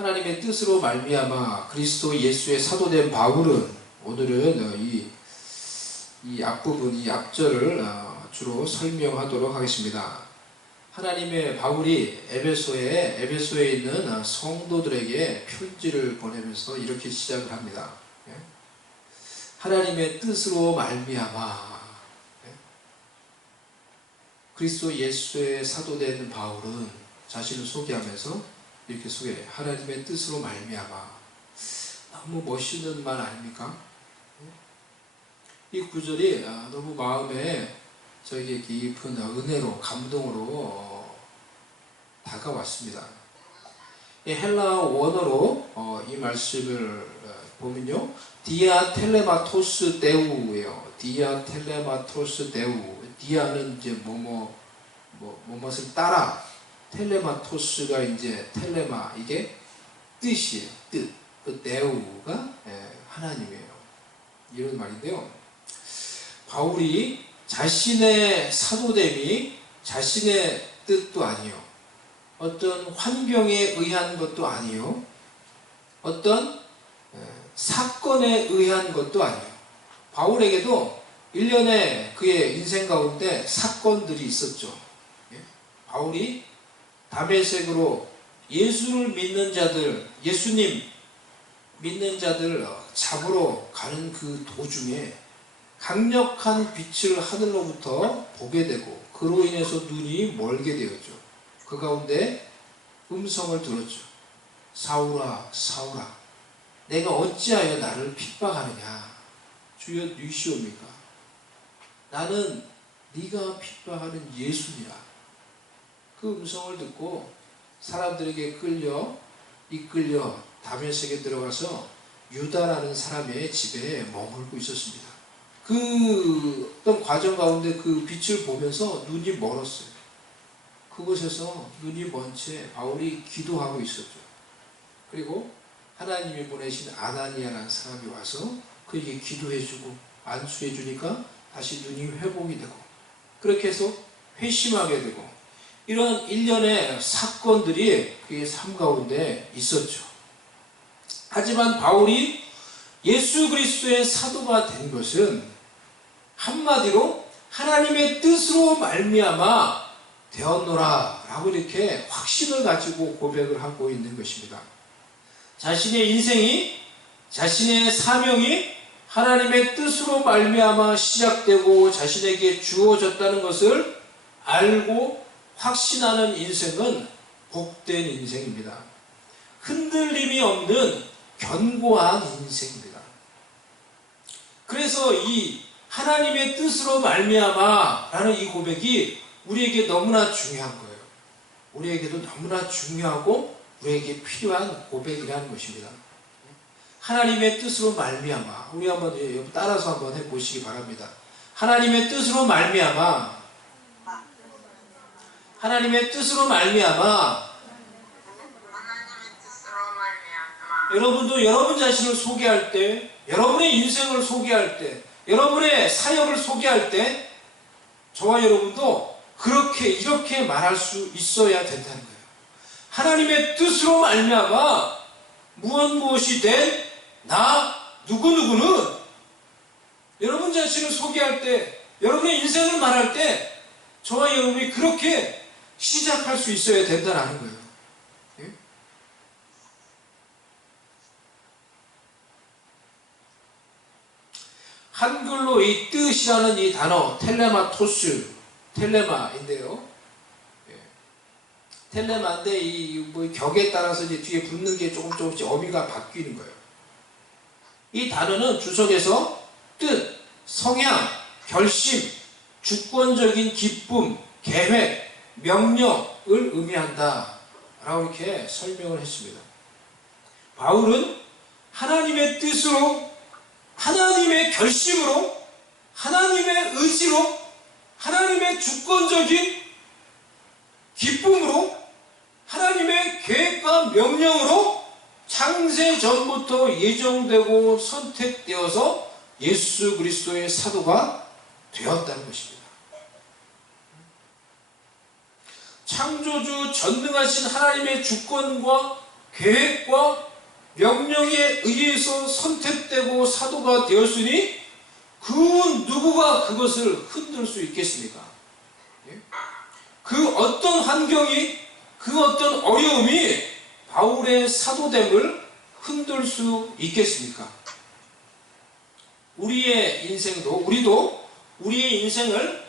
하나님의 뜻으로 말미암아 그리스도 예수의 사도된 바울은 오늘은 이 앞부분, 이 앞절을 주로 설명하도록 하겠습니다. 하나님의 바울이 에베소에 있는 성도들에게 편지를 보내면서 이렇게 시작을 합니다. 하나님의 뜻으로 말미암아 그리스도 예수의 사도된 바울은 자신을 소개하면서 이렇게 소개해요. 하나님의 뜻으로 말미암아. 너무 멋있는 말 아닙니까? 이 구절이 너무 마음에 저에게 깊은 은혜로, 감동으로 다가왔습니다. 이 헬라 원어로 이 말씀을 보면요, 디아 텔레마토스 데우예요. 디아 텔레마토스 데우. 디아는 이제 뭐뭇을 따라, 텔레마토스가 이제 텔레마, 이게 뜻이에요. 뜻. 그 데우가 하나님이에요. 이런 말인데요. 바울이 자신의 사도됨이 자신의 뜻도 아니요, 어떤 환경에 의한 것도 아니요, 어떤 사건에 의한 것도 아니요. 바울에게도 일련의 그의 인생 가운데 사건들이 있었죠. 바울이 다메섹으로 예수를 믿는 자들, 예수님 믿는 자들 잡으러 가는 그 도중에 강력한 빛을 하늘로부터 보게 되고 그로 인해서 눈이 멀게 되었죠. 그 가운데 음성을 들었죠. 사울아, 사울아, 내가 어찌하여 나를 핍박하느냐. 주여 누이시옵니까? 나는 네가 핍박하는 예수니라. 그 음성을 듣고 사람들에게 이끌려 다메섹에 들어가서 유다라는 사람의 집에 머물고 있었습니다. 그 어떤 과정 가운데 그 빛을 보면서 눈이 멀었어요. 그곳에서 눈이 먼 채 바울이 기도하고 있었죠. 그리고 하나님이 보내신 아나니아라는 사람이 와서 그에게 기도해주고 안수해주니까 다시 눈이 회복이 되고, 그렇게 해서 회심하게 되고, 이런 일련의 사건들이 그의 삶 가운데 있었죠. 하지만 바울이 예수 그리스도의 사도가 된 것은 한마디로 하나님의 뜻으로 말미암아 되었노라 라고 이렇게 확신을 가지고 고백을 하고 있는 것입니다. 자신의 인생이, 자신의 사명이 하나님의 뜻으로 말미암아 시작되고 자신에게 주어졌다는 것을 알고 확신하는 인생은 복된 인생입니다. 흔들림이 없는 견고한 인생입니다. 그래서 이 하나님의 뜻으로 말미암아 라는 이 고백이 우리에게 너무나 중요한 거예요. 우리에게도 너무나 중요하고 우리에게 필요한 고백이라는 것입니다. 하나님의 뜻으로 말미암아. 우리 한번 따라서 한번 해보시기 바랍니다. 하나님의 뜻으로 말미암아. 하나님의 뜻으로 말미암아. 여러분도 여러분 자신을 소개할 때, 여러분의 인생을 소개할 때, 여러분의 사역을 소개할 때 저와 여러분도 이렇게 말할 수 있어야 된다는 거예요. 하나님의 뜻으로 말미암아 무엇이 된 나 누구누구는, 여러분 자신을 소개할 때, 여러분의 인생을 말할 때 저와 여러분이 그렇게 시작할 수 있어야 된다는 거예요. 예? 한글로 이 뜻이라는 이 단어 텔레마인데요. 텔레마인데 이 격에 따라서 이제 뒤에 붙는 게 조금씩 어미가 바뀌는 거예요. 이 단어는 주석에서 뜻, 성향, 결심, 주권적인 기쁨, 계획, 명령을 의미한다 라고 이렇게 설명을 했습니다. 바울은 하나님의 뜻으로, 하나님의 결심으로, 하나님의 의지로, 하나님의 주권적인 기쁨으로, 하나님의 계획과 명령으로 창세 전부터 예정되고 선택되어서 예수 그리스도의 사도가 되었다는 것입니다. 창조주 전능하신 하나님의 주권과 계획과 명령에 의해서 선택되고 사도가 되었으니 그 누구가 그것을 흔들 수 있겠습니까? 그 어떤 환경이, 그 어떤 어려움이 바울의 사도됨을 흔들 수 있겠습니까? 우리도 우리의 인생을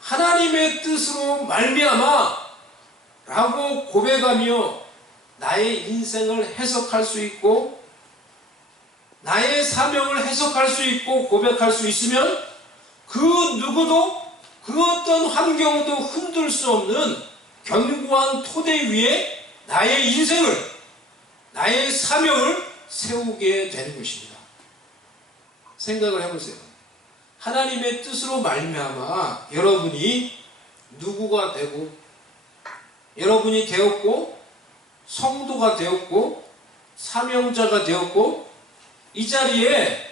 하나님의 뜻으로 말미암아 라고 고백하며 나의 인생을 해석할 수 있고 나의 사명을 해석할 수 있고 고백할 수 있으면 그 누구도 그 어떤 환경도 흔들 수 없는 견고한 토대 위에 나의 인생을, 나의 사명을 세우게 되는 것입니다. 생각을 해보세요. 하나님의 뜻으로 말미암아 여러분이 누구가 되고 여러분이 되었고 성도가 되었고 사명자가 되었고 이 자리에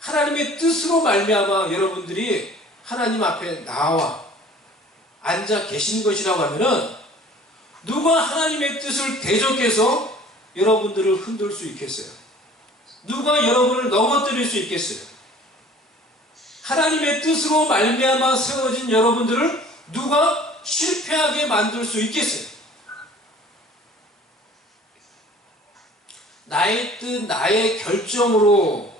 하나님의 뜻으로 말미암아 여러분들이 하나님 앞에 나와 앉아 계신 것이라고 하면은 누가 하나님의 뜻을 대적해서 여러분들을 흔들 수 있겠어요? 누가 여러분을 넘어뜨릴 수 있겠어요? 하나님의 뜻으로 말미암아 세워진 여러분들을 누가 실패하게 만들 수 있겠어요? 나의 뜻, 나의 결정으로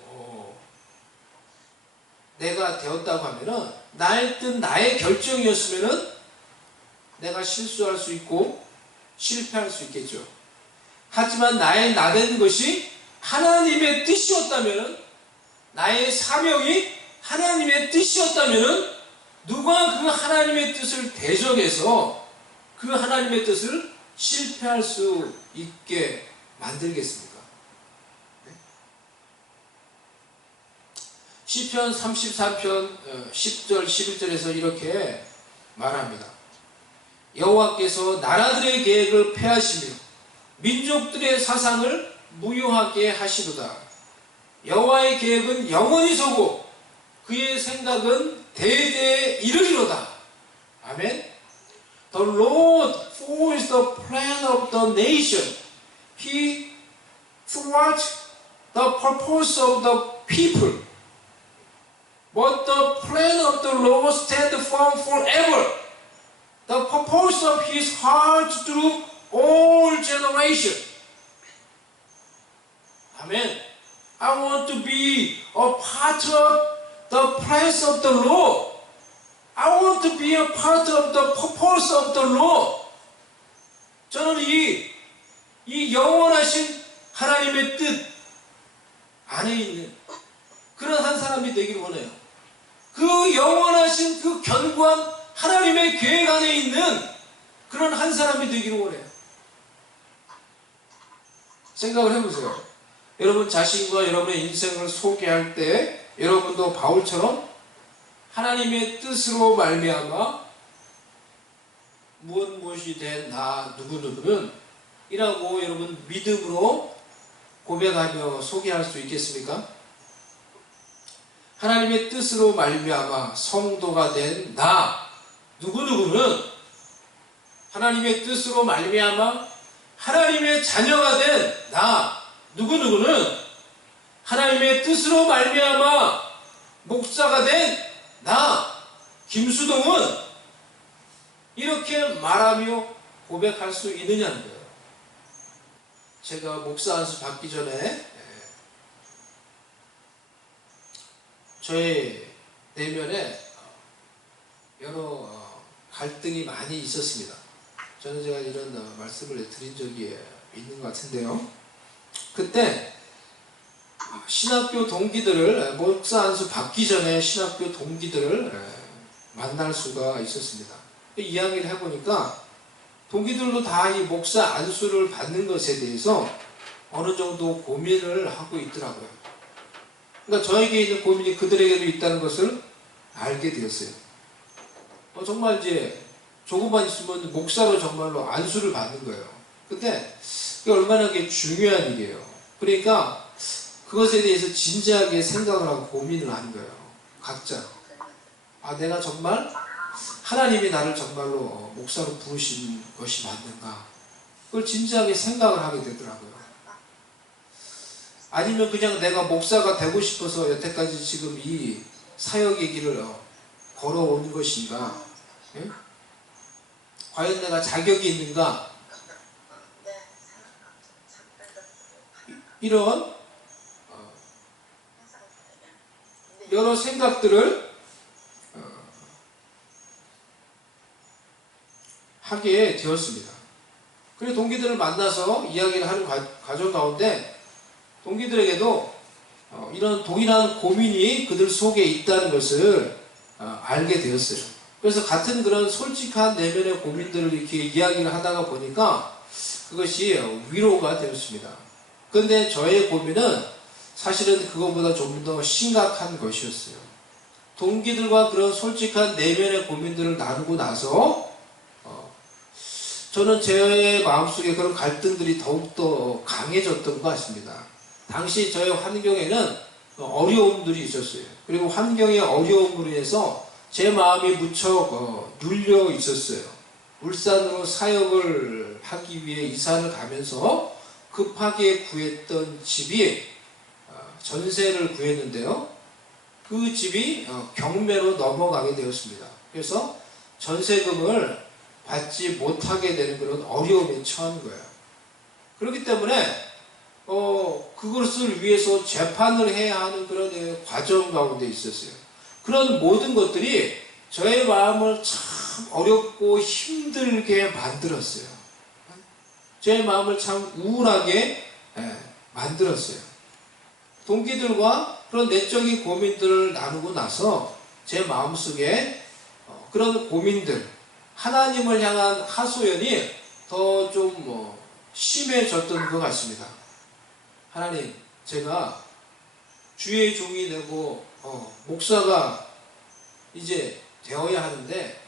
내가 되었다고 하면은 나의 뜻, 나의 결정이었으면은 내가 실수할 수 있고 실패할 수 있겠죠. 하지만 나의 나된 것이 하나님의 뜻이었다면은 나의 사명이 하나님의 뜻이었다면은 누가 그 하나님의 뜻을 대적해서 그 하나님의 뜻을 실패할 수 있게 만들겠습니까? 시편 33편 10절 11절에서 이렇게 말합니다. 여호와께서 나라들의 계획을 폐하시며 민족들의 사상을 무효하게 하시도다. 여호와의 계획은 영원히 서고 그의 생각은 대대에 이르리로다. 아멘. The Lord forms the plan of the nation. He thwarts the purpose of the people. But the plan of the Lord stands firm forever. The purpose of His heart through all generations. Amen. I want to be a part of the plans of the Lord. I want to be a part of the purpose of the Lord. 저는 이 영원하신 하나님의 뜻 안에 있는 그런 한 사람이 되기를 원해요. 그 영원하신 그 견고한 하나님의 계획 안에 있는 그런 한 사람이 되기를 원해요. 생각을 해보세요. 여러분 자신과 여러분의 인생을 소개할 때 여러분도 바울처럼 하나님의 뜻으로 말미암아 무엇이 된 나 누구누구는 이라고 여러분 믿음으로 고백하며 소개할 수 있겠습니까? 하나님의 뜻으로 말미암아 성도가 된 나 누구누구는 하나님의 뜻으로 말미암아 하나님의 자녀가 된 나 누구누구는 하나님의 뜻으로 말미암아 목사가 된 나 김수동은 이렇게 말하며 고백할 수 있느냐는 거예요. 제가 목사 안수 받기 전에 저의 내면에 여러 갈등이 많이 있었습니다. 저는 제가 이런 말씀을 드린 적이 있는 것 같은데요. 그때 신학교 동기들을 목사 안수 받기 전에 신학교 동기들을 만날 수가 있었습니다. 이야기를 해보니까 동기들도 다 이 목사 안수를 받는 것에 대해서 어느 정도 고민을 하고 있더라고요. 그러니까 저에게 있는 고민이 그들에게도 있다는 것을 알게 되었어요. 정말 이제 조금만 있으면 목사로 정말로 안수를 받는 거예요. 근데 그게 얼마나 중요한 일이에요. 그러니까 그것에 대해서 진지하게 생각을 하고 고민을 하는 거예요. 각자. 내가 정말 하나님이 나를 정말로 목사로 부르신 것이 맞는가? 그걸 진지하게 생각을 하게 되더라고요. 아니면 그냥 내가 목사가 되고 싶어서 여태까지 지금 이 사역의 길을 걸어온 것인가? 예? 과연 내가 자격이 있는가? 이런 여러 생각들을 하게 되었습니다. 그리고 동기들을 만나서 이야기를 하는 과정 가운데 동기들에게도 이런 동일한 고민이 그들 속에 있다는 것을 알게 되었어요. 그래서 같은 그런 솔직한 내면의 고민들을 이렇게 이야기를 하다가 보니까 그것이 위로가 되었습니다. 그런데 저의 고민은 사실은 그것보다 좀 더 심각한 것이었어요. 동기들과 그런 솔직한 내면의 고민들을 나누고 나서 저는 제 마음속에 그런 갈등들이 더욱더 강해졌던 것 같습니다. 당시 저의 환경에는 어려움들이 있었어요. 그리고 환경의 어려움으로 인해서 제 마음이 무척 눌려 있었어요. 울산으로 사역을 하기 위해 이사를 가면서 급하게 구했던 집이 전세를 구했는데요. 그 집이 경매로 넘어가게 되었습니다. 그래서 전세금을 받지 못하게 되는 그런 어려움에 처한 거예요. 그렇기 때문에 그것을 위해서 재판을 해야 하는 그런 과정 가운데 있었어요. 그런 모든 것들이 저의 마음을 참 어렵고 힘들게 만들었어요. 제 마음을 참 우울하게 만들었어요. 동기들과 그런 내적인 고민들을 나누고 나서 제 마음속에 그런 고민들, 하나님을 향한 하소연이 더 좀 심해졌던 것 같습니다. 하나님, 제가 주의 종이 되고 목사가 이제 되어야 하는데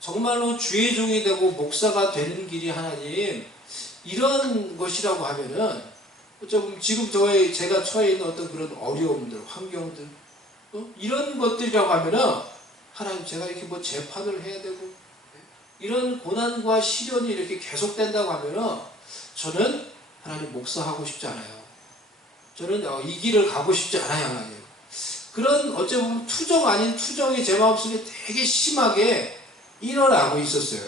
정말로 주의 종이 되고 목사가 되는 길이 하나님 이런 것이라고 하면은 좀 지금 제가 처해 있는 어떤 그런 어려움들, 환경들 이런 것들이라고 하면은 하나님 제가 이렇게 뭐 재판을 해야 되고 이런 고난과 시련이 이렇게 계속된다고 하면은 저는 하나님 목사하고 싶지 않아요. 저는 이 길을 가고 싶지 않아요, 하나님. 그런 어찌 보면 투정 아닌 투정이 제 마음속에 되게 심하게 일어나고 있었어요.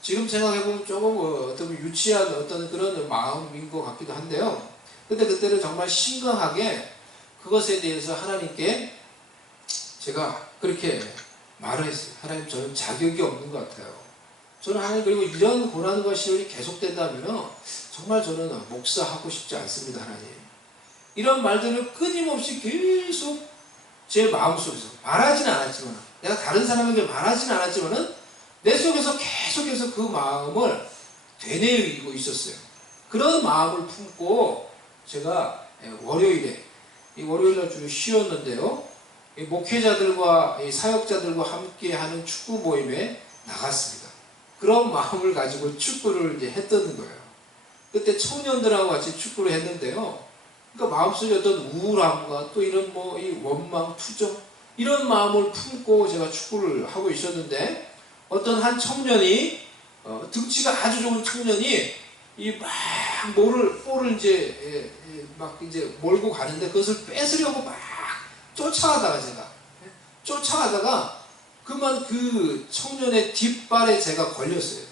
지금 생각해보면 조금 어떤 유치한 어떤 그런 마음인 것 같기도 한데요. 근데 그때는 정말 심각하게 그것에 대해서 하나님께 제가 그렇게 말을 했어요. 하나님, 저는 자격이 없는 것 같아요. 저는 하나님, 그리고 이런 고난과 시련이 계속된다면 정말 저는 목사하고 싶지 않습니다, 하나님. 이런 말들을 끊임없이 계속 제 마음속에서 말하지는 않았지만, 내가 다른 사람에게 말하지는 않았지만은 내 속에서 계속해서 그 마음을 되뇌이고 있었어요. 그런 마음을 품고 제가 월요일날 주로 쉬었는데요. 목회자들과 사역자들과 함께 하는 축구 모임에 나갔습니다. 그런 마음을 가지고 축구를 이제 했던 거예요. 그때 청년들하고 같이 축구를 했는데요. 그러니까 마음속에 어떤 우울함과 또 이런 이 원망, 투정 이런 마음을 품고 제가 축구를 하고 있었는데 어떤 한 청년이 등치가 아주 좋은 청년이 이 막 볼을 이제 막 이제 몰고 가는데 그것을 뺏으려고 막 쫓아가다가 그만 그 청년의 뒷발에 제가 걸렸어요.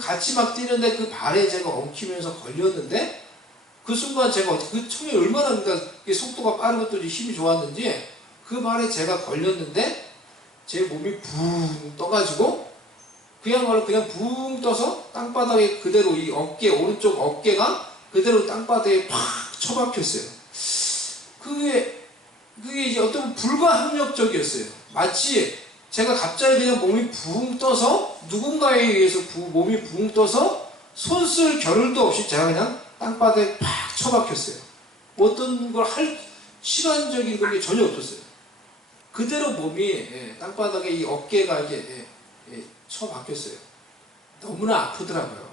같이 막 뛰는데 그 발에 제가 엉키면서 걸렸는데 그 순간 제가 그 청년이 얼마나 그러니까 속도가 빠르고 또 힘이 좋았는지 그 발에 제가 걸렸는데 제 몸이 붕 떠가지고 그야말로 그냥 붕 떠서 땅바닥에 그대로 이 오른쪽 어깨가 그대로 땅바닥에 팍 처박혔어요. 그게 이제 어떤 불가항력적이었어요. 마치 제가 갑자기 그냥 몸이 붕 떠서 누군가에 의해서 몸이 붕 떠서 손 쓸 겨를도 없이 제가 그냥 땅바닥에 팍 처박혔어요. 어떤 걸 할 시간적인 그게 전혀 없었어요. 그대로 몸이 땅바닥에 이 어깨가 이제 처박혔어요. 너무나 아프더라고요.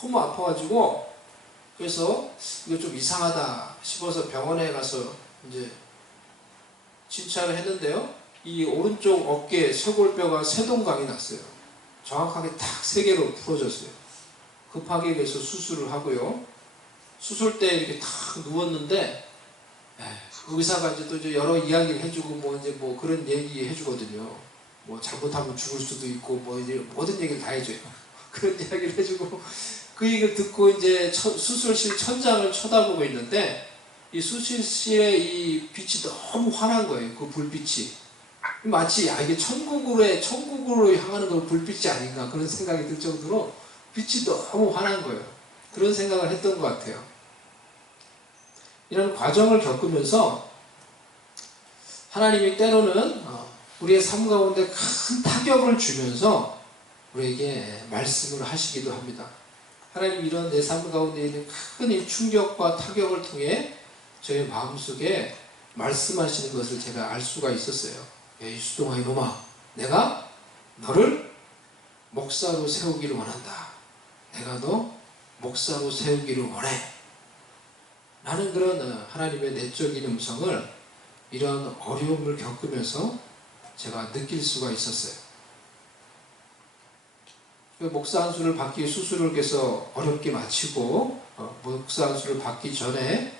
너무 아파가지고 그래서 이거 좀 이상하다 싶어서 병원에 가서 이제 진찰을 했는데요. 이 오른쪽 어깨 쇄골뼈가 세동강이 났어요. 정확하게 딱 3개로 부러졌어요. 그 급하게 그래서 수술을 하고요. 수술 때 이렇게 탁 누웠는데 의사가 이제 또 이제 여러 이야기를 해주고 뭐 그런 얘기 해주거든요. 뭐 잘못하면 죽을 수도 있고 뭐 이제 모든 얘기를 다 해줘요. 그런 이야기를 해주고 그 얘기를 듣고 이제 수술실 천장을 쳐다보고 있는데 이 수술실의 이 빛이 너무 환한 거예요. 그 불빛이 마치 이게 천국으로 향하는 그 불빛이 아닌가 그런 생각이 들 정도로 빛이 너무 환한 거예요. 그런 생각을 했던 것 같아요. 이런 과정을 겪으면서 하나님이 때로는 우리의 삶 가운데 큰 타격을 주면서 우리에게 말씀을 하시기도 합니다. 하나님 이런 내 삶 가운데 있는 큰 충격과 타격을 통해 저의 마음속에 말씀하시는 것을 제가 알 수가 있었어요. 이수동아 이놈아, 내가 너를 목사로 세우기를 원한다. 내가 너 목사로 세우기를 원해. 라는 그런 하나님의 내적인 음성을 이런 어려움을 겪으면서 제가 느낄 수가 있었어요. 목사 안수를 받기 수술을 해서 어렵게 마치고 목사 안수를 받기 전에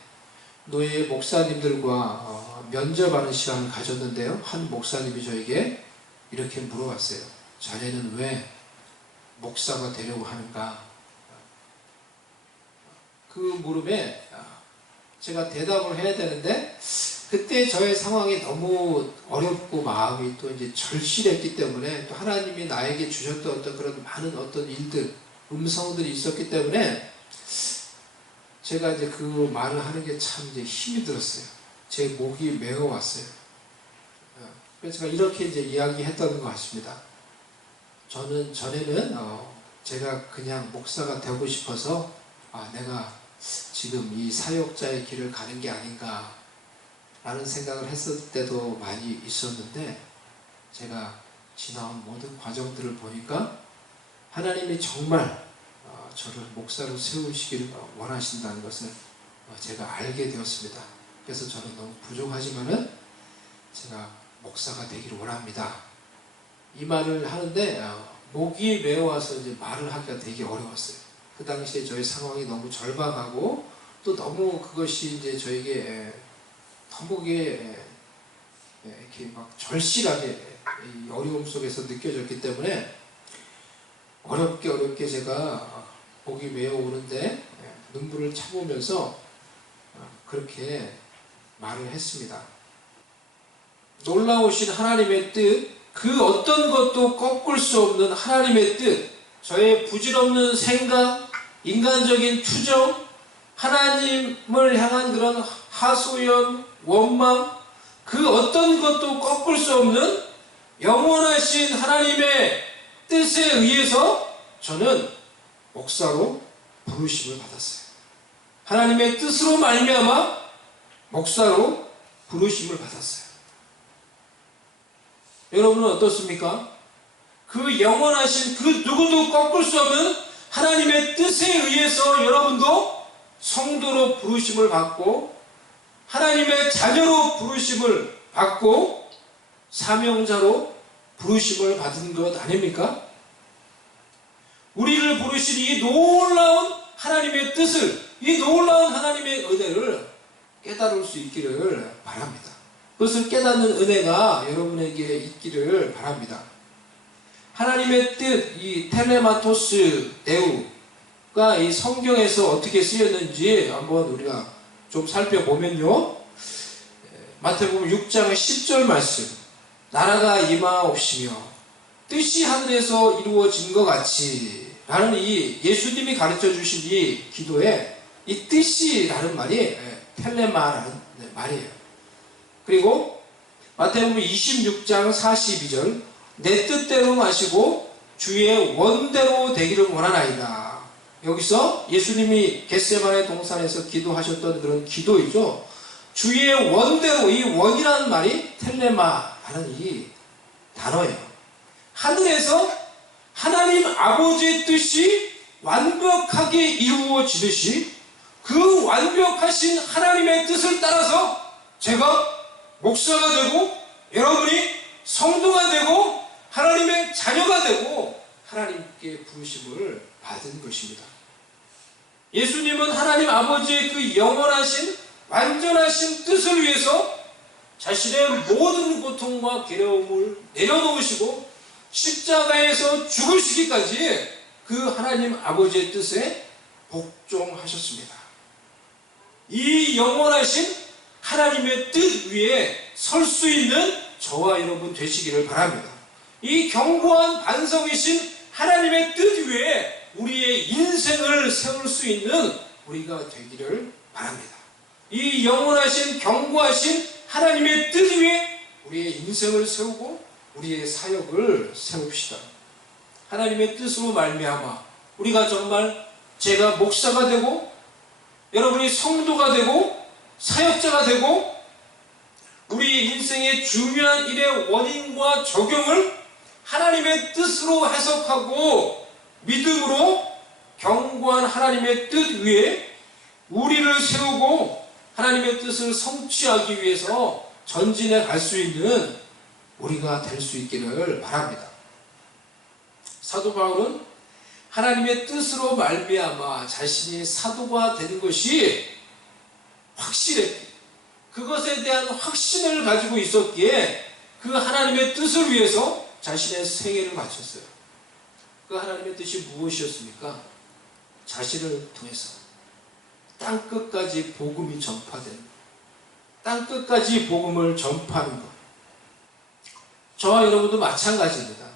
노예 목사님들과 면접하는 시간을 가졌는데요. 한 목사님이 저에게 이렇게 물어봤어요. 자네는 왜 목사가 되려고 하는가? 그 물음에 제가 대답을 해야 되는데 그때 저의 상황이 너무 어렵고 마음이 또 이제 절실했기 때문에 또 하나님이 나에게 주셨던 어떤 그런 많은 어떤 일들, 음성들이 있었기 때문에 제가 이제 그 말을 하는 게 참 이제 힘이 들었어요. 제 목이 메어왔어요. 그래서 제가 이렇게 이제 이야기했던 것 같습니다. 저는 전에는 제가 그냥 목사가 되고 싶어서 내가 지금 이 사역자의 길을 가는 게 아닌가 라는 생각을 했을 때도 많이 있었는데 제가 지나온 모든 과정들을 보니까 하나님이 정말 저를 목사로 세우시기를 원하신다는 것을 제가 알게 되었습니다. 그래서 저는 너무 부족하지만은 제가 목사가 되기를 원합니다. 이 말을 하는데 목이 메어와서 이제 말을 하기가 되게 어려웠어요. 그 당시에 저희 상황이 너무 절박하고 또 너무 그것이 이제 저에게 너무 이렇게 막 절실하게 이 어려움 속에서 느껴졌기 때문에 어렵게 제가 목이 메어오는데 눈물을 참으면서 그렇게 말을 했습니다. 놀라우신 하나님의 뜻, 그 어떤 것도 꺾을 수 없는 하나님의 뜻, 저의 부질없는 생각, 인간적인 투정, 하나님을 향한 그런 하소연, 원망, 그 어떤 것도 꺾을 수 없는 영원하신 하나님의 뜻에 의해서 저는 목사로 부르심을 받았어요. 하나님의 뜻으로 말미암아 목사로 부르심을 받았어요. 여러분은 어떻습니까? 그 영원하신 그 누구도 꺾을 수 없는 하나님의 뜻에 의해서 여러분도 성도로 부르심을 받고 하나님의 자녀로 부르심을 받고 사명자로 부르심을 받은 것 아닙니까? 우리를 부르신 이 놀라운 하나님의 뜻을, 이 놀라운 하나님의 은혜를 깨달을 수 있기를 바랍니다. 그것을 깨닫는 은혜가 여러분에게 있기를 바랍니다. 하나님의 뜻, 이 텔레마토스 데우가 이 성경에서 어떻게 쓰였는지 한번 우리가 좀 살펴보면요. 마태복음 6장 10절 말씀, 나라가 임하옵시며 뜻이 하늘에서 이루어진 것 같이 라는 이 예수님이 가르쳐 주신 이 기도에 이 뜻이라는 말이 텔레마라는 말이에요. 그리고 마태복음 26장 42절, 내 뜻대로 마시고 주의 원대로 되기를 원하나이다. 여기서 예수님이 겟세마네 동산에서 기도하셨던 그런 기도이죠. 주의 원대로, 이 원이라는 말이 텔레마라는 이 단어예요. 하늘에서 하나님 아버지의 뜻이 완벽하게 이루어지듯이 그 완벽하신 하나님의 뜻을 따라서 제가 목사가 되고 여러분이 성도가 되고 하나님의 자녀가 되고 하나님께 부르심을 받은 것입니다. 예수님은 하나님 아버지의 그 영원하신 완전하신 뜻을 위해서 자신의 모든 고통과 괴로움을 내려놓으시고 십자가에서 죽으시기까지 그 하나님 아버지의 뜻에 복종하셨습니다. 이 영원하신 하나님의 뜻 위에 설 수 있는 저와 여러분 되시기를 바랍니다. 이 견고한 반석이신 하나님의 뜻 위에 우리의 인생을 세울 수 있는 우리가 되기를 바랍니다. 이 영원하신 견고하신 하나님의 뜻 위에 우리의 인생을 세우고 우리의 사역을 세웁시다. 하나님의 뜻으로 말미암아 우리가 정말 제가 목사가 되고 여러분이 성도가 되고 사역자가 되고 우리 인생의 중요한 일의 원인과 적용을 하나님의 뜻으로 해석하고 믿음으로 견고한 하나님의 뜻 위에 우리를 세우고 하나님의 뜻을 성취하기 위해서 전진해 갈 수 있는 우리가 될 수 있기를 바랍니다. 사도 바울은 하나님의 뜻으로 말미암아 자신이 사도가 된 것이 확실했기에 그것에 대한 확신을 가지고 있었기에 그 하나님의 뜻을 위해서 자신의 생애를 바쳤어요. 그 하나님의 뜻이 무엇이었습니까? 자신을 통해서 땅끝까지 복음이 전파되는 것, 땅끝까지 복음을 전파하는 것. 저와 여러분도 마찬가지입니다.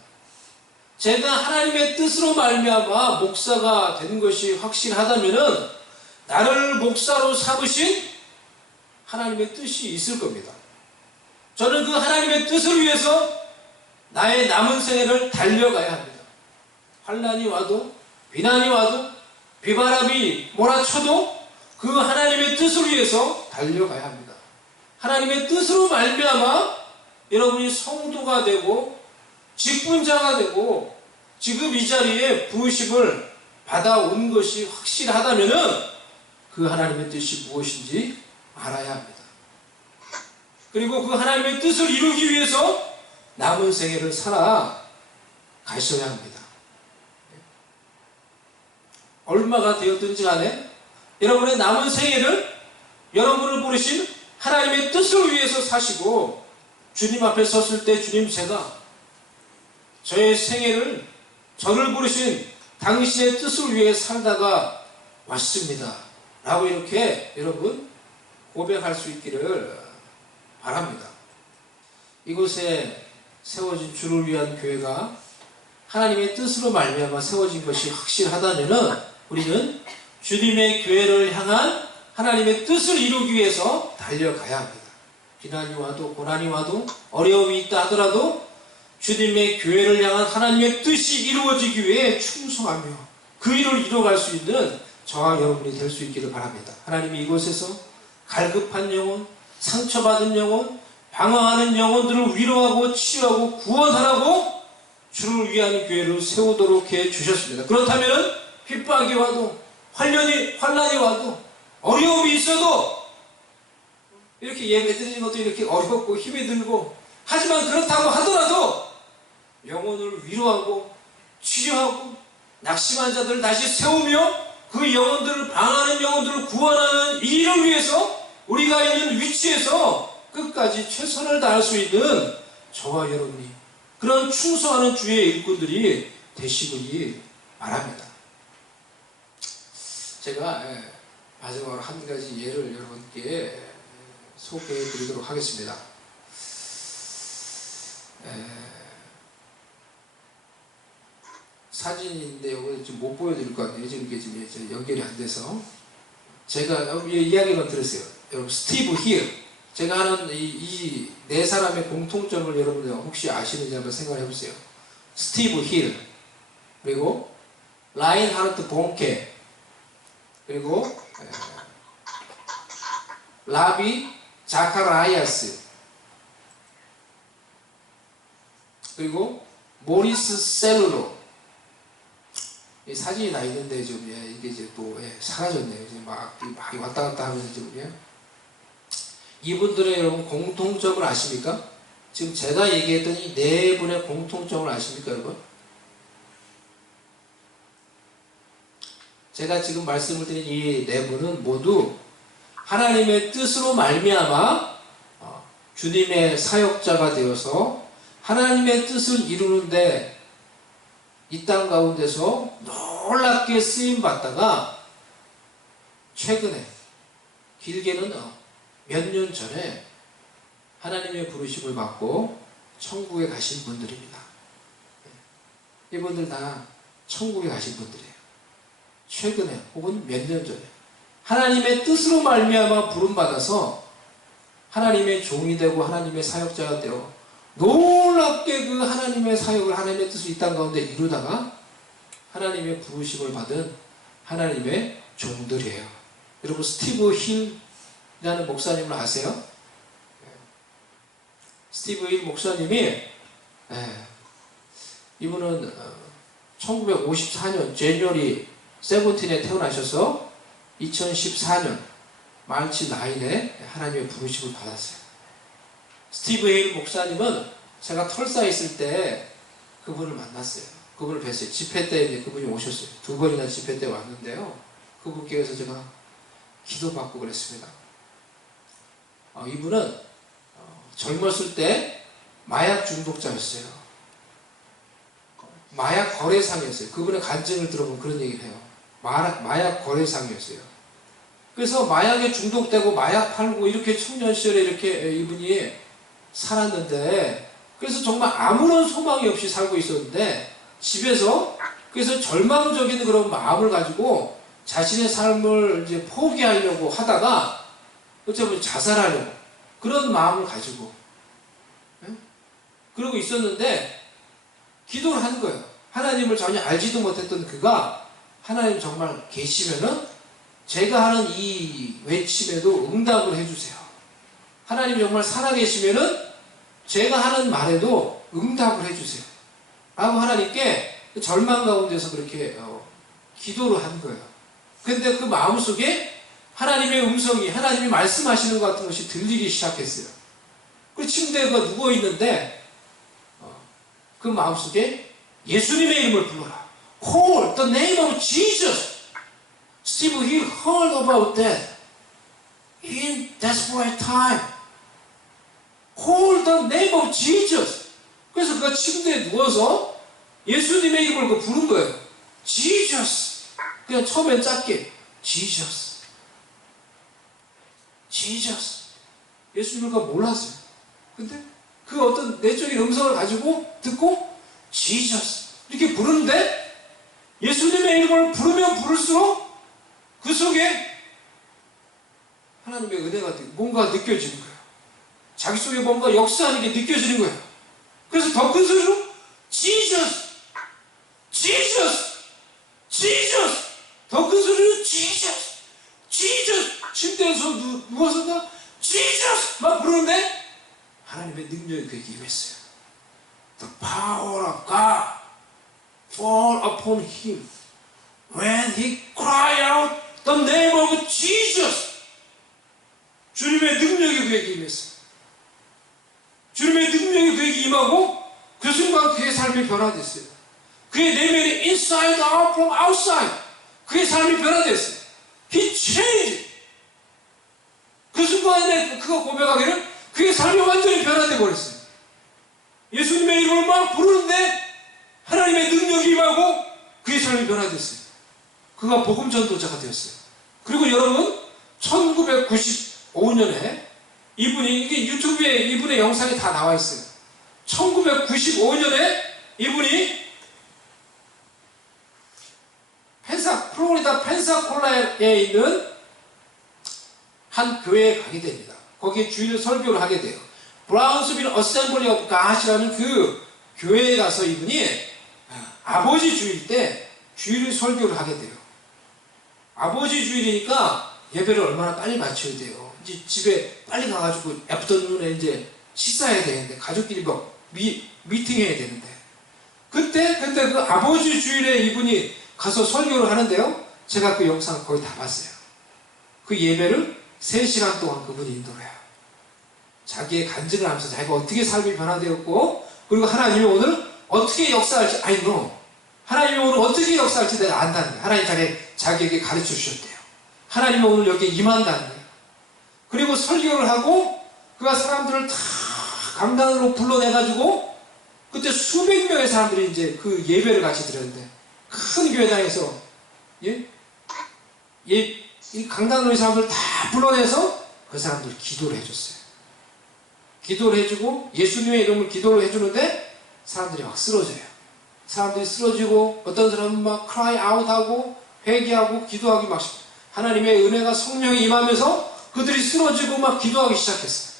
제가 하나님의 뜻으로 말미암아 목사가 된 것이 확실하다면은 나를 목사로 삼으신 하나님의 뜻이 있을 겁니다. 저는 그 하나님의 뜻을 위해서 나의 남은 생애를 달려가야 합니다. 환난이 와도 비난이 와도 비바람이 몰아쳐도 그 하나님의 뜻을 위해서 달려가야 합니다. 하나님의 뜻으로 말미암아 여러분이 성도가 되고 직분자가 되고 지금 이 자리에 부으심을 받아온 것이 확실하다면은 그 하나님의 뜻이 무엇인지 알아야 합니다. 그리고 그 하나님의 뜻을 이루기 위해서 남은 생애를 살아 가셔야 합니다. 얼마가 되었든지 간에 여러분의 남은 생애를 여러분을 부르신 하나님의 뜻을 위해서 사시고 주님 앞에 섰을 때 주님 제가 저의 생애를 저를 부르신 당신의 뜻을 위해 살다가 왔습니다. 라고 이렇게 여러분 고백할 수 있기를 바랍니다. 이곳에 세워진 주를 위한 교회가 하나님의 뜻으로 말미암아 세워진 것이 확실하다면 우리는 주님의 교회를 향한 하나님의 뜻을 이루기 위해서 달려가야 합니다. 비난이 와도 고난이 와도 어려움이 있다 하더라도 주님의 교회를 향한 하나님의 뜻이 이루어지기 위해 충성하며 그 일을 이루어갈 수 있는 저와 여러분이 될 수 있기를 바랍니다. 하나님이 이곳에서 갈급한 영혼, 상처받은 영혼, 방황하는 영혼들을 위로하고 치유하고 구원하라고 주를 위한 교회를 세우도록 해 주셨습니다. 그렇다면 핍박이 와도 환난이 와도 어려움이 있어도 이렇게 예배 드리는 것도 이렇게 어렵고 힘이 들고 하지만 그렇다고 하더라도 영혼을 위로하고 치유하고 낙심한 자들을 다시 세우며 그 영혼들을 방하는 영혼들을 구원하는 이 일을 위해서 우리가 있는 위치에서 끝까지 최선을 다할 수 있는 저와 여러분이 그런 충성하는 주의 일꾼들이 되시기 바랍니다. 제가 마지막으로 한 가지 예를 여러분께 소개해 드리도록 하겠습니다. 사진인데 이거 좀 못 보여드릴 것 같아요. 지금 이게 지금 연결이 안 돼서. 제가 이야기만 들으세요. 여러분 스티브 힐. 제가 하는 이 네 사람의 공통점을 여러분들 혹시 아시는지 한번 생각해 보세요. 스티브 힐, 그리고 라인하르트 본케, 그리고 라비 자카라이아스, 그리고 모리스 셀룰로. 이 사진이 나 있는데 좀 이게 이제 또 사라졌네요. 이제 막 왔다 갔다 하면서 좀 이분들의 여러분 공통점을 아십니까? 지금 제가 얘기했던 이 네 분의 공통점을 아십니까, 여러분? 제가 지금 말씀을 드린 이 네 분은 모두 하나님의 뜻으로 말미암아 주님의 사역자가 되어서 하나님의 뜻을 이루는데 이 땅 가운데서 놀랍게 쓰임받다가 최근에 길게는 몇 년 전에 하나님의 부르심을 받고 천국에 가신 분들입니다. 이분들 다 천국에 가신 분들이에요. 최근에 혹은 몇 년 전에 하나님의 뜻으로 말미암아 부름받아서 하나님의 종이 되고 하나님의 사역자가 되어 놀랍게 그 하나님의 사역을 하나님의 뜻을 이 땅 가운데 이루다가 하나님의 부르심을 받은 하나님의 종들이에요. 여러분 스티브 힐이라는 목사님을 아세요? 스티브 힐 목사님이 이분은 1954년 제뉴어리 17에 태어나셔서 2014년 마르치 9일에 하나님의 부르심을 받았어요. 스티브 힐 목사님은 제가 털사에 있을 때 그분을 만났어요. 그분을 뵀어요. 집회 때 이제 그분이 오셨어요. 2번이나 집회 때 왔는데요. 그분께 해서 제가 기도받고 그랬습니다. 이분은 젊었을 때 마약 중독자였어요. 마약 거래상이었어요. 그분의 간증을 들어보면 그런 얘기를 해요. 마약 거래상이었어요. 그래서 마약에 중독되고 마약 팔고 이렇게 청년 시절에 이렇게 이분이 살았는데, 그래서 정말 아무런 소망이 없이 살고 있었는데 집에서 그래서 절망적인 그런 마음을 가지고 자신의 삶을 이제 포기하려고 하다가 어쩌면 자살하려고 그런 마음을 가지고 그러고 있었는데 기도를 한 거예요. 하나님을 전혀 알지도 못했던 그가 하나님 정말 계시면은 제가 하는 이 외침에도 응답을 해주세요. 하나님 정말 살아계시면은 제가 하는 말에도 응답을 해주세요. 라고 하나님께 절망 가운데서 그렇게 기도를 한 거예요. 근데 그 마음속에 하나님의 음성이, 하나님이 말씀하시는 것 같은 것이 들리기 시작했어요. 그 침대에 누워있는데 그 마음속에 예수님의 이름을 불러라. Call the name of Jesus. Steve, he heard about that in desperate time. Call the name of Jesus. 그래서 그가 침대에 누워서 예수님의 이름을 부른 거예요. Jesus. 그냥 처음엔 짧게 Jesus. Jesus. 예수님을 그가 몰랐어요. 근데 그 어떤 내적인 음성을 가지고 듣고 Jesus 이렇게 부르는데 예수님의 이름을 부르면 부를수록 그 속에 하나님의 은혜가 뭔가 느껴지는 거예요. 자기 속에 뭔가 역사하는 게 느껴지는 거예요. 그래서 더 큰 소리로 Jesus, Jesus, Jesus, 더 큰 소리로 Jesus, Jesus. 침대에서 누워서 나 Jesus 막 부르는데 하나님의 능력이 그에게 임했어요. The power of God fall upon him when he cried out the name of Jesus. 주님의 능력이 그에게 임했어요. 주님의 능력이 그에게 임하고 그 순간 그의 삶이 변화됐어요. 그의 내면이 inside out from outside. 그의 삶이 변화됐어요. He changed. 그 순간에 그가 고백하기를 그의 삶이 완전히 변화돼 버렸어요. 예수님의 이름을 막 부르는데 하나님의 능력이 임하고 그의 삶이 변화됐어요. 그가 복음 전도자가 되었어요. 그리고 여러분 1995년에 이분이 이게 유튜브에 이분의 영상이 다 나와 있어요. 1995년에 이분이 플로리다 펜사콜라에 있는 한 교회에 가게 됩니다. 거기에 주일 설교를 하게 돼요. 브라운스빌 어셈블리 오브 갓이라는 그 교회에 가서 이분이 아버지 주일 때 주일 설교를 하게 돼요. 아버지 주일이니까 예배를 얼마나 빨리 마쳐야 돼요. 이제 집에 빨리 가가지고 애프터눈에 이제 식사해야 되는데 가족끼리 막 미팅해야 되는데 그때 그 아버지 주일에 이분이 가서 설교를 하는데요. 제가 그 영상 거의 다 봤어요. 그 예배를 3시간 동안 그분이 인도를 해요. 자기의 간증을 하면서 자기가 어떻게 삶이 변화되었고 그리고 하나님이 오늘 어떻게 역사할지 I know. 하나님이 오늘 어떻게 역사할지 내가 안다는 거예요. 하나님 자기에게 가르쳐 주셨대요. 하나님이 오늘 여기에 임한다는 거예요. 그리고 설교를 하고 그가 사람들을 다 강단으로 불러내가지고 그때 수백 명의 사람들이 이제 그 예배를 같이 드렸는데 큰 교회당에서 이 강단으로 이 사람들 다 불러내서 그 사람들 기도를 해줬어요. 기도를 해주고 예수님의 이름을 기도를 해주는데 사람들이 막 쓰러져요. 사람들이 쓰러지고 어떤 사람은 막 cry out 하고 회개하고 기도하기 막 하나님의 은혜가 성령이 임하면서 그들이 쓰러지고 막 기도하기 시작했어요.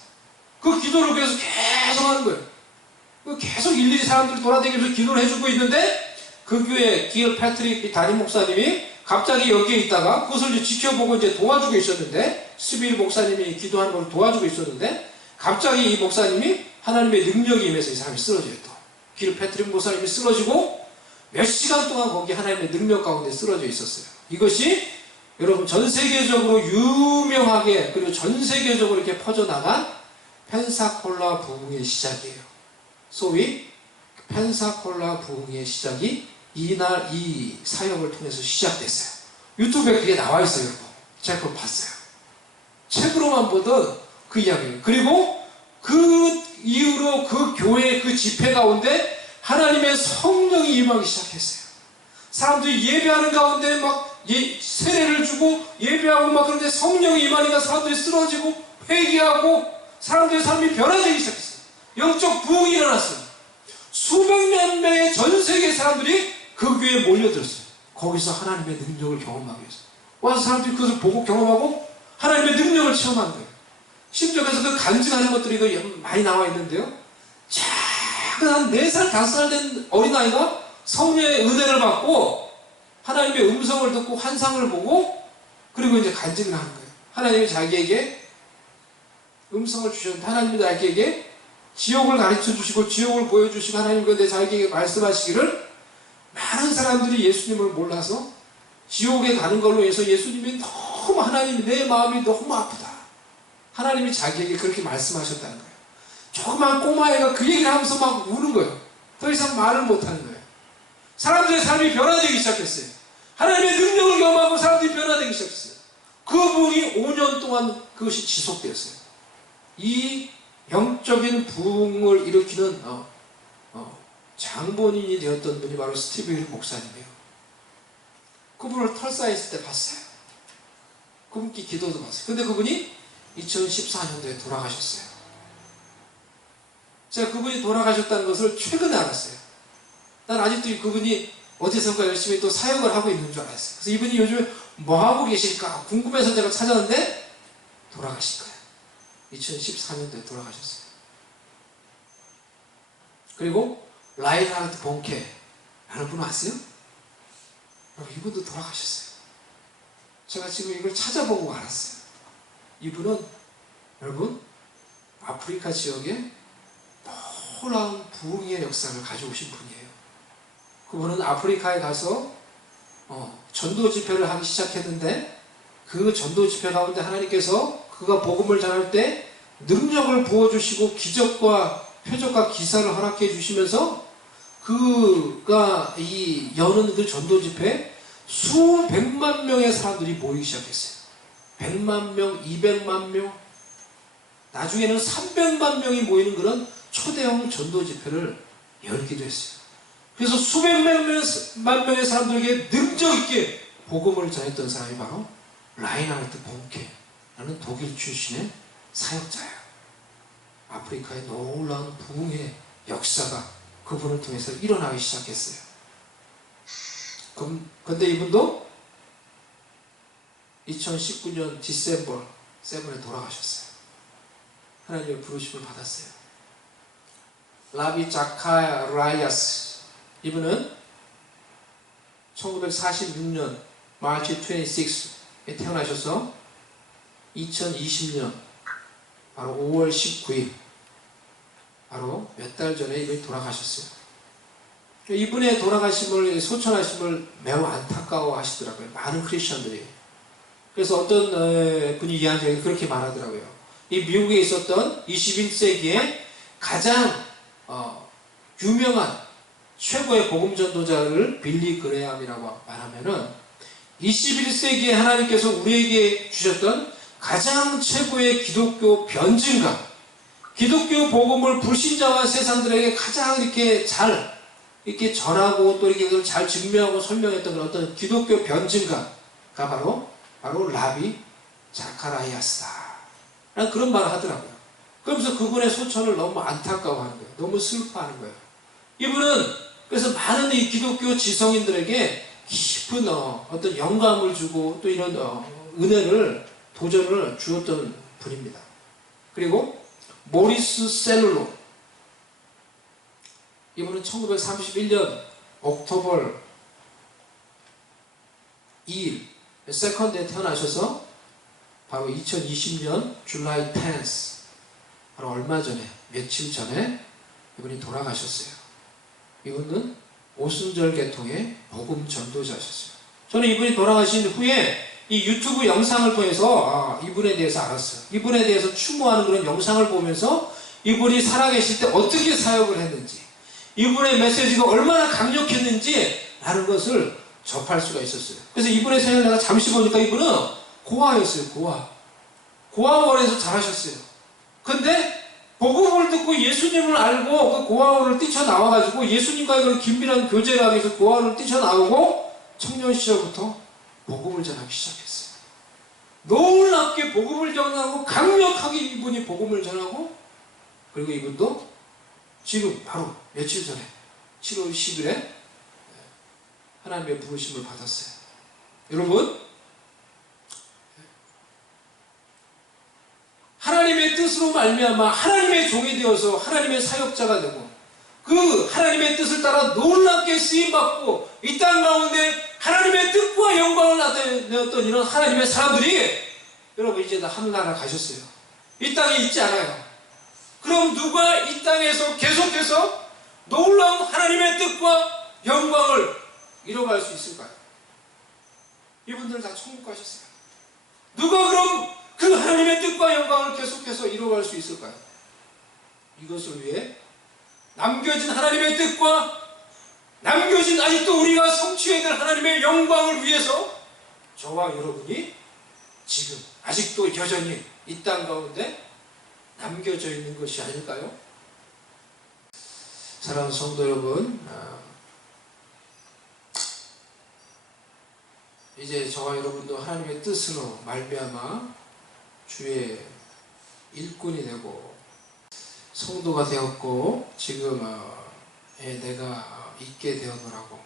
그 기도를 계속 하는 거예요. 계속 일일이 사람들이 돌아다니면서 기도를 해주고 있는데 그 교회 길 패트릭 담임 목사님이 갑자기 여기에 있다가 그것을 이제 지켜보고 이제 도와주고 있었는데 스빌 목사님이 기도하는 걸 도와주고 있었는데 갑자기 이 목사님이 하나님의 능력이 임해서 이 사람이 쓰러져요. 또 길 패트릭 목사님이 쓰러지고 몇 시간 동안 거기 하나님의 능력 가운데 쓰러져 있었어요. 이것이 여러분 전 세계적으로 유명하게 그리고 전 세계적으로 이렇게 퍼져나간 펜사콜라 부흥의 시작이에요. 소위 펜사콜라 부흥의 시작이 이날 이 사역을 통해서 시작됐어요. 유튜브에 그게 나와 있어요. 여러분. 제가 그걸 봤어요. 책으로만 보던 그 이야기예요. 그리고 그 이후로 그 교회 그 집회 가운데 하나님의 성령이 임하기 시작했어요. 사람들이 예배하는 가운데 막 세례를 주고 예배하고 막 그런데 성령이 임하니까 사람들이 쓰러지고 회개하고 사람들의 삶이 변화되기 시작했어요. 영적 부흥이 일어났어요. 수백만 명의 전 세계 사람들이 그 교회에 몰려들었어요. 거기서 하나님의 능력을 경험하기 위해서 와서 사람들이 그것을 보고 경험하고 하나님의 능력을 체험하는 거예요. 심지어 그래서 그 간증하는 것들이 많이 나와 있는데요. 작은 한 4살, 5살 된 어린아이가 성령의 은혜를 받고 하나님의 음성을 듣고 환상을 보고 그리고 이제 간증을 하는 거예요. 하나님이 자기에게 음성을 주셨는데 하나님이 자기에게 지옥을 가르쳐 주시고 지옥을 보여주시고 하나님 그런데 자기에게 말씀하시기를 많은 사람들이 예수님을 몰라서 지옥에 가는 걸로 해서 예수님이 너무 하나님이 내 마음이 너무 아프다. 하나님이 자기에게 그렇게 말씀하셨다는 거예요. 조그만 꼬마애가 그 얘기를 하면서 막 우는 거예요. 더 이상 말을 못하는 거예요. 사람들의 삶이 변화되기 시작했어요. 하나님의 능력을 경험하고 사람들이 변화되기 시작했어요. 그 부흥이 5년 동안 그것이 지속되었어요. 이 영적인 부흥을 일으키는 장본인이 되었던 분이 바로 스티브 힐 목사님이에요. 그분을 털사에 있을 때 봤어요. 그분께 기도도 봤어요. 근데 그분이 2014년도에 돌아가셨어요. 제가 그분이 돌아가셨다는 것을 최근에 알았어요. 난 아직도 그분이 어디선가 열심히 또 사역을 하고 있는 줄 알았어요. 그래서 이분이 요즘에 뭐 하고 계실까 궁금해서 제가 찾았는데 돌아가신 거예요. 2014년도에 돌아가셨어요. 그리고 라인하르트 본케 라는 분 아세요? 이분도 돌아가셨어요. 제가 지금 이걸 찾아보고 알았어요. 이분은 여러분 아프리카 지역에 놀라운 부흥의 역사를 가져오신 분이에요. 그분은 아프리카에 가서 전도 집회를 하기 시작했는데 그 전도 집회 가운데 하나님께서 그가 복음을 전할 때 능력을 부어주시고 기적과 표적과 기사를 허락해 주시면서 그가 여는 그 전도 집회에 수백만 명의 사람들이 모이기 시작했어요. 100만 명, 200만 명, 나중에는 300만 명이 모이는 그런 초대형 전도 집회를 열기도 했어요. 그래서 수백만 명의 사람들에게 능력 있게 복음을 전했던 사람이 바로 라인하르트 본케라는 독일 출신의 사역자예요. 아프리카의 놀라운 부흥의 역사가 그분을 통해서 일어나기 시작했어요. 그런데 이분도 2019년 디셈버 7에 돌아가셨어요. 하나님의 부르심을 받았어요. 라비 자카라이아스 이분은 1946년 마치 26에 태어나셔서 2020년 바로 5월 19일 바로 몇 달 전에 이분이 돌아가셨어요. 이분의 돌아가심을 소천하심을 매우 안타까워 하시더라고요. 많은 크리스천들이. 그래서 어떤 분이 이야기하기를 그렇게 말하더라고요. 이 미국에 있었던 21세기에 가장 유명한 최고의 복음 전도자를 빌리 그레함이라고 말하면은 21세기에 하나님께서 우리에게 주셨던 가장 최고의 기독교 변증가, 기독교 복음을 불신자와 세상들에게 가장 이렇게 잘 이렇게 전하고 또 이렇게 그걸 잘 증명하고 설명했던 그런 어떤 기독교 변증가가 바로 라비 자카라이아스다 라는 그런 말을 하더라고요. 그러면서 그분의 소천을 너무 안타까워하는 거예요. 너무 슬퍼하는 거예요. 이분은 그래서 많은 이 기독교 지성인들에게 깊은 어떤 영감을 주고 또 이런 은혜를 도전을 주었던 분입니다. 그리고 모리스 셀룰로, 이분은 1931년 옥토버 2일 세컨드에 태어나셔서 바로 2020년 줄라이 10th, 바로 얼마 전에, 며칠 전에 이분이 돌아가셨어요. 이분은 오순절 계통의 복음 전도자셨어요. 저는 이분이 돌아가신 후에 이 유튜브 영상을 통해서 이분에 대해서 알았어요. 이분에 대해서 추모하는 그런 영상을 보면서 이분이 살아계실 때 어떻게 사역을 했는지, 이분의 메시지가 얼마나 강력했는지 라는 것을 접할 수가 있었어요. 그래서 이분의 생을 내가 잠시 보니까 이분은 고아였어요. 고아원에서 자라셨어요. 근데 복음을 듣고 예수님을 알고 그 고아원을 뛰쳐나와가지고 예수님과의 그런 긴밀한 교제를 하기 위해서 고아원을 뛰쳐나오고 청년 시절부터 복음을 전하기 시작했어요. 놀랍게 복음을 전하고 강력하게 이분이 복음을 전하고, 그리고 이분도 지금 바로 며칠 전에 7월 10일에 하나님의 부르심을 받았어요. 여러분, 하나님의 뜻으로 말미암아 하나님의 종이 되어서 하나님의 사역자가 되고 그 하나님의 뜻을 따라 놀랍게 쓰임받고 이 땅 가운데 하나님의 뜻과 영광을 나타내었던 이런 하나님의 사람들이 여러분 이제 다 하늘나라 가셨어요. 이 땅에 있지 않아요. 그럼 누가 이 땅에서 계속해서 놀라운 하나님의 뜻과 영광을 이뤄갈 수 있을까요? 이분들 다 천국 가셨어요. 누가 그럼 그 하나님의 뜻과 영광을 계속해서 이뤄갈 수 있을까요? 이것을 위해 남겨진 하나님의 뜻과 남겨진 아직도 우리가 성취해야 될 하나님의 영광을 위해서 저와 여러분이 지금 아직도 여전히 이 땅 가운데 남겨져 있는 것이 아닐까요? 사랑하는 성도 여러분, 이제 저와 여러분도 하나님의 뜻으로 말미암아 주의 일꾼이 되고 성도가 되었고 지금 내가 있게 되었노라고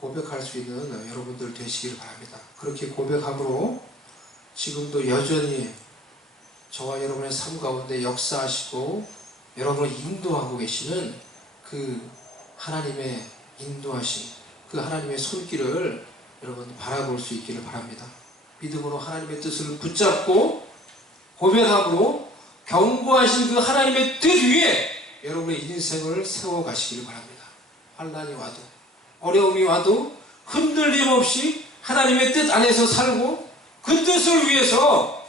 고백할 수 있는 여러분들 되시길 바랍니다. 그렇게 고백함으로 지금도 여전히 저와 여러분의 삶 가운데 역사하시고 여러분을 인도하고 계시는 그 하나님의 인도하심, 그 하나님의 손길을 여러분 바라볼 수 있기를 바랍니다. 믿음으로 하나님의 뜻을 붙잡고 고백함으로 경고하신 그 하나님의 뜻 위에 여러분의 인생을 세워가시기를 바랍니다. 환난이 와도 어려움이 와도 흔들림 없이 하나님의 뜻 안에서 살고 그 뜻을 위해서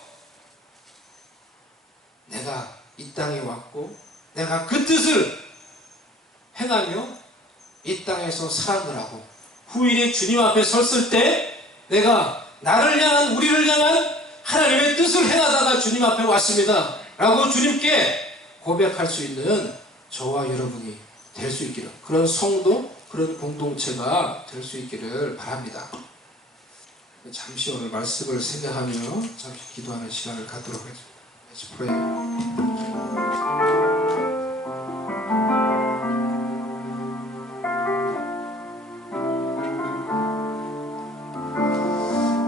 내가 이 땅에 왔고 내가 그 뜻을 행하며 이 땅에서 살아가라고 후일에 주님 앞에 섰을 때 내가 나를 향한 우리를 향한 하나님의 뜻을 행하다가 주님 앞에 왔습니다 라고 주님께 고백할 수 있는 저와 여러분이 될 수 있기를, 그런 성도, 그런 공동체가 될 수 있기를 바랍니다. 잠시 오늘 말씀을 생각하며 잠시 기도하는 시간을 갖도록 하겠습니다. Let's pray.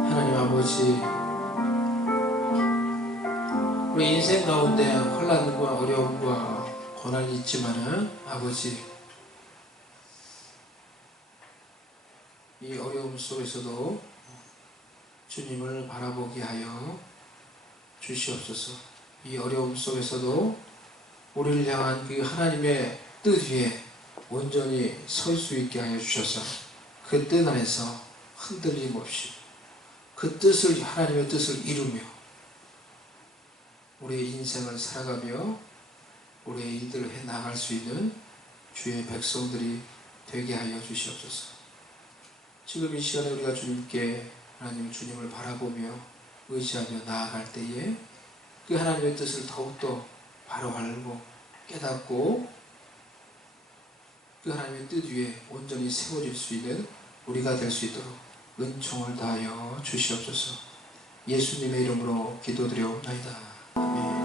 하나님 아버지, 우리 인생 가운데 혼란과 어려움과 고난이 있지만은 아버지, 이 어려움 속에서도 주님을 바라보게 하여 주시옵소서. 이 어려움 속에서도 우리를 향한 그 하나님의 뜻 위에 온전히 설 수 있게 하여 주셔서 그 뜻 안에서 흔들림 없이 그 뜻을, 하나님의 뜻을 이루며 우리의 인생을 살아가며 우리의 일들을 해 나갈 수 있는 주의 백성들이 되게 하여 주시옵소서. 지금 이 시간에 우리가 주님께 하나님 주님을 바라보며 의지하며 나아갈 때에 그 하나님의 뜻을 더욱더 바로 알고 깨닫고 그 하나님의 뜻 위에 온전히 세워질 수 있는 우리가 될 수 있도록 은총을 다하여 주시옵소서. 예수님의 이름으로 기도드려옵나이다. 아멘.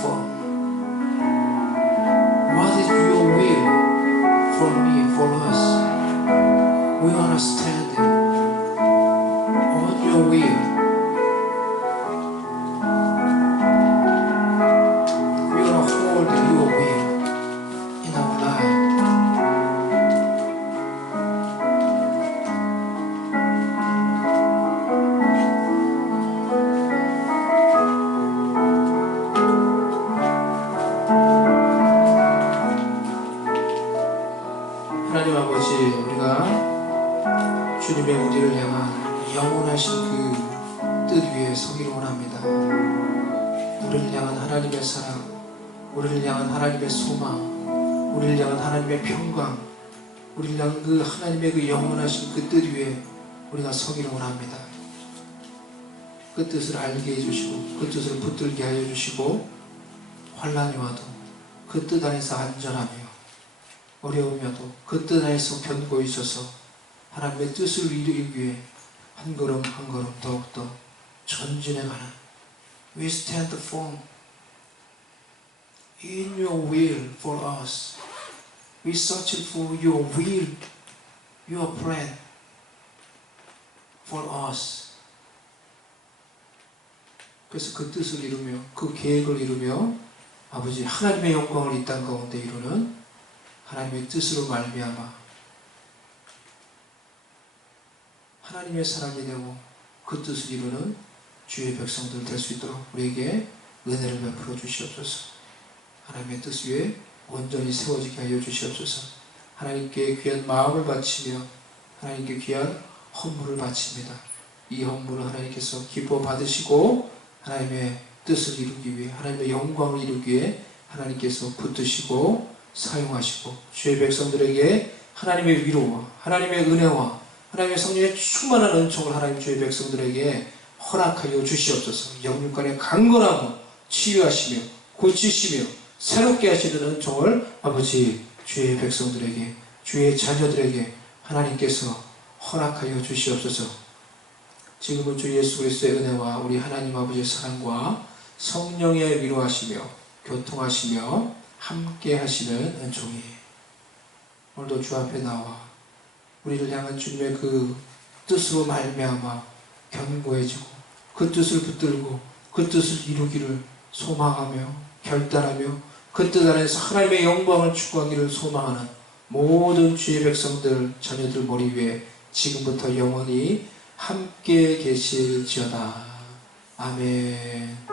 for? What is your will for me, for us? We want to stand on your will. We want to hold your will in our life. 하나님 아버지, 우리가 주님의 우리를 향한 영원하신 그 뜻 위에 서기를 원합니다. 우리를 향한 하나님의 사랑, 우리를 향한 하나님의 소망, 우리를 향한 하나님의 평강, 우리를 향한 그 하나님의 그 영원하신 그 뜻 위에 우리가 서기를 원합니다. 그 뜻을 알게 해주시고 그 뜻을 붙들게 하여 주시고, 환난이 와도 그 뜻 안에서 안전하며 어려우며도 그 뜻 안에서 견고히 있어서 하나님의 뜻을 이루기 위해 한 걸음 한 걸음 더욱더 전진해가는 We stand firm in your will for us. We search for your will, your plan for us. 그래서 그 뜻을 이루며 그 계획을 이루며 아버지 하나님의 영광을 이 땅 가운데 이루는 하나님의 뜻으로 말미암아 하나님의 사람이 되고 그 뜻을 이루는 주의 백성들 될 수 있도록 우리에게 은혜를 베풀어 주시옵소서. 하나님의 뜻 위에 온전히 세워지게 하여 주시옵소서. 하나님께 귀한 마음을 바치며 하나님께 귀한 헌물을 바칩니다. 이 헌물을 하나님께서 기뻐 받으시고 하나님의 뜻을 이루기 위해, 하나님의 영광을 이루기 위해 하나님께서 붙드시고 사용하시고 주의 백성들에게 하나님의 위로와 하나님의 은혜와 하나님의 성령의 충만한 은총을 하나님 주의 백성들에게 허락하여 주시옵소서. 영육간에 강건하고 치유하시며 고치시며 새롭게 하시는 은총을 아버지 주의 백성들에게, 주의 자녀들에게 하나님께서 허락하여 주시옵소서. 지금은 주 예수 그리스도의 은혜와 우리 하나님 아버지의 사랑과 성령의 위로하시며 교통하시며 함께 하시는 은총이 오늘도 주 앞에 나와 우리를 향한 주님의 그 뜻으로 말미암아 견고해지고 그 뜻을 붙들고 그 뜻을 이루기를 소망하며 결단하며 그 뜻 안에서 하나님의 영광을 추구하기를 소망하는 모든 주의 백성들, 자녀들 머리 위에 지금부터 영원히 함께 계실지어다. 아멘.